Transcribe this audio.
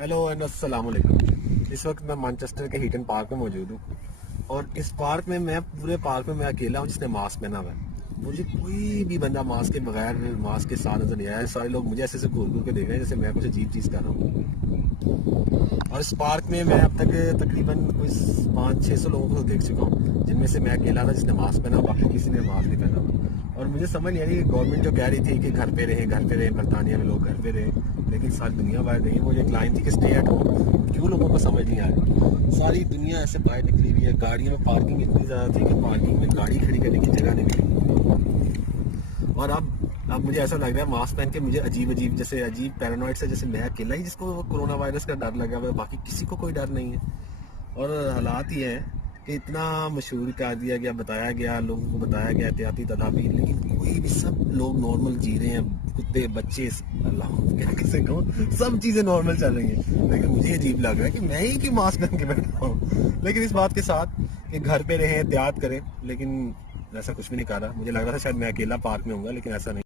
Hello and अस्सलाम वालेकुम। इस वक्त मैं मैनचेस्टर के हीटन पार्क में मौजूद हूँ और इस पार्क में पूरे पार्क में मैं अकेला हूँ जिसने मास्क पहना हुआ है। मुझे कोई भी बंदा मास्क के बगैर मास्क के साथ नजर नहीं आया। सारे लोग मुझे ऐसे घूर घूर के देख रहे हैं जैसे मैं कुछ अजीब चीज़ कर रहा हूँ। और इस पार्क में मैं अब तक तकरीबन कुछ 500-600 लोगों को देख चुका हूँ, जिनमें से मैं अकेला था जिसने मास्क पहना, बाकी किसी ने मास्क नहीं पहना। और मुझे समझ नहीं आ रही कि गवर्नमेंट जो कह रही थी कि घर पे रहें, बरतानिया में लोग घर पे रहें, लेकिन सारी दुनिया बाहर रही। वो एक लाइन थी कि स्टे एट होम, क्यों लोगों को समझ नहीं आ रही। सारी दुनिया ऐसे बाहर निकली हुई है। गाड़ियों में पार्किंग इतनी ज़्यादा थी कि पार्किंग में गाड़ी खड़ी करने की जगह नहीं मिली। और अब मुझे ऐसा लग रहा है मास्क पहन के मुझे अजीब जैसे अजीब पैरानॉइड से, जैसे मैं अकेला ही जिसको कोरोना वायरस का डर लगा हुआ है, बाकी किसी को कोई डर नहीं है। और हालात ये हैं कि इतना मशहूर कर दिया गया, बताया गया, लोगों को बताया गया एहतियाती तदाबीर, लेकिन कोई भी, सब लोग नॉर्मल जी रहे हैं। कुत्ते बच्चे, अल्लाह क्या कैसे कहूँ, सब चीज़ें नॉर्मल चल रही हैं। लेकिन मुझे अजीब लग रहा है कि मैं ही कि मास्क पहन के बैठा हूँ। लेकिन इस बात के साथ कि घर पे रहें, एहतियात करें, लेकिन ऐसा कुछ भी नहीं कर रहा। मुझे लग रहा था शायद मैं अकेला पार्क में हूँगा, लेकिन ऐसा नहीं।